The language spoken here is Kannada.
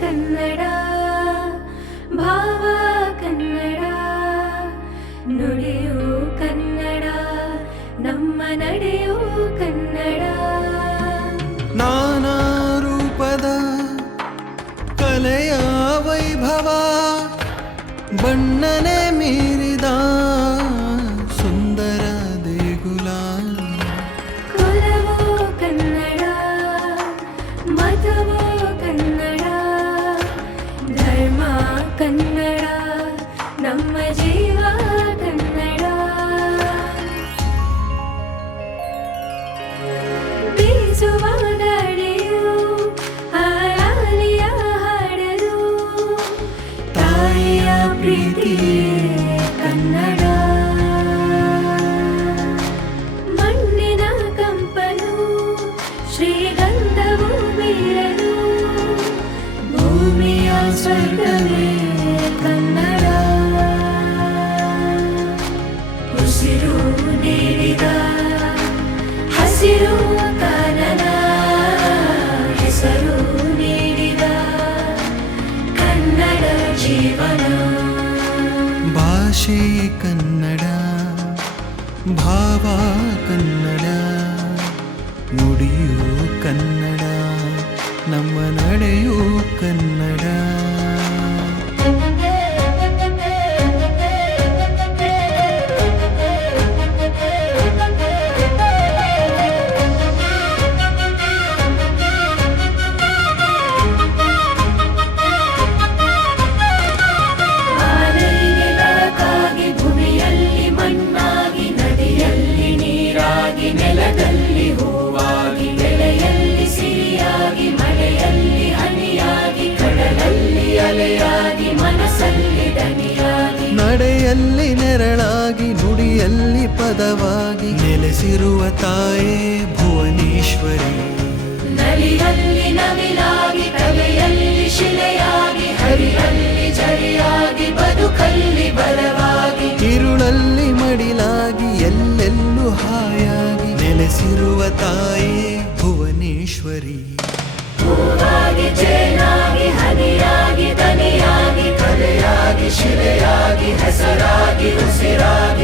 ಕನ್ನಡ ಭಾವ ಕನ್ನಡ ನುಡಿಯು ಕನ್ನಡ ನಮ್ಮ ನಡೆಯು ಕನ್ನಡ ನಾನಾ ರೂಪದ ಕಲೆಯ ವೈಭವ ಬಣ್ಣನೆ ಮೀರಿದ ಸುಂದರ ದೇಗುಲ ಕುಲವೋ ಕನ್ನಡ ಮತವೋ ಕನ್ನಡ ಧರ್ಮ ಕನ್ನಡ ನಮ್ಮ ಜೀವ ಕನ್ನಡ ಬೀಸುವ ಗಾಳಿಯು ಹಾರಾಲಿಯ ಹಾಡಲು ತಾಯಿಯ ಪ್ರೀತಿಯೇ ಕನ್ನಡ ಮಣ್ಣಿನ ಕಂಪನು ಶ್ರೀಗಂಧವು ಬೀರಲು ಭೂಮಿಯ ಸ್ವರ್ಗವೇ ಕನ್ನಡ ಉಸಿರು ನೀಡಿದ ಹಸಿರು ಕಾನನ ಹೆಸರು ನೀಡಿದ ಕನ್ನಡ ಜೀವನ ಭಾಷೆ ಕನ್ನಡ ಭಾವ ಕನ್ನಡ ನುಡಿಯು ಕನ್ನಡ ನಮ್ಮ ನಡೆಯು ಕನ್ನಡ ಬಾನಲಿಗೆ ಬೆಳಕಾಗಿ ಭೂಮಿಯಲ್ಲಿ ಮಣ್ಣಾಗಿ ನದಿಯಲ್ಲಿ ನೀರಾಗಿ ನೆಲದಲ್ಲಿ ಹೂವಾಗಿ ಬೆಳೆಯಲ್ಲಿ ಸಿರಿಯಾಗಿ ಮಳೆಯಲ್ಲಿ ಹನಿಯಾಗಿ ಕಡಲಲ್ಲಿ ಅಲೆಯಾಗಿ ಮನಸ್ಸಲ್ಲಿ ದನಿಯಾಗಿ ನಡೆಯಲ್ಲಿ ನೆರಳಾಗಿ ನುಡಿಯಲ್ಲಿ ಪದವಾಗಿ ನೆಲೆಸಿರುವ ತಾಯೇ ಭುವನೇಶ್ವರಿ ನಲಿಯಲ್ಲಿ ನವಿಲಾಗಿ ಕಲೆಯಲ್ಲಿ ಶಿಲೆಯಾಗಿ ಹರಿಯಲ್ಲಿ ಜರಿಯಾಗಿ ಬದುಕಲ್ಲಿ ಬಲವಾಗಿ ഇരുಳಲ್ಲಿ ಮಡಿಲಾಗಿ ಎಲ್ಲೆಲ್ಲೂ ಹಾಯಾಗಿ ನೆಲೆಸಿರುವ ತಾಯೇ ಭುವನೇಶ್ವರಿ ಹೂವಾಗಿ ಜೇನಾಗಿ ಹನಿಯಾಗಿ ದನಿಯಾಗಿ ಕಲೆಯಾಗಿ ಶಿಲೆಯಾಗಿ ಹೆಸರಾಗಿ ಉಸಿರಾಗಿ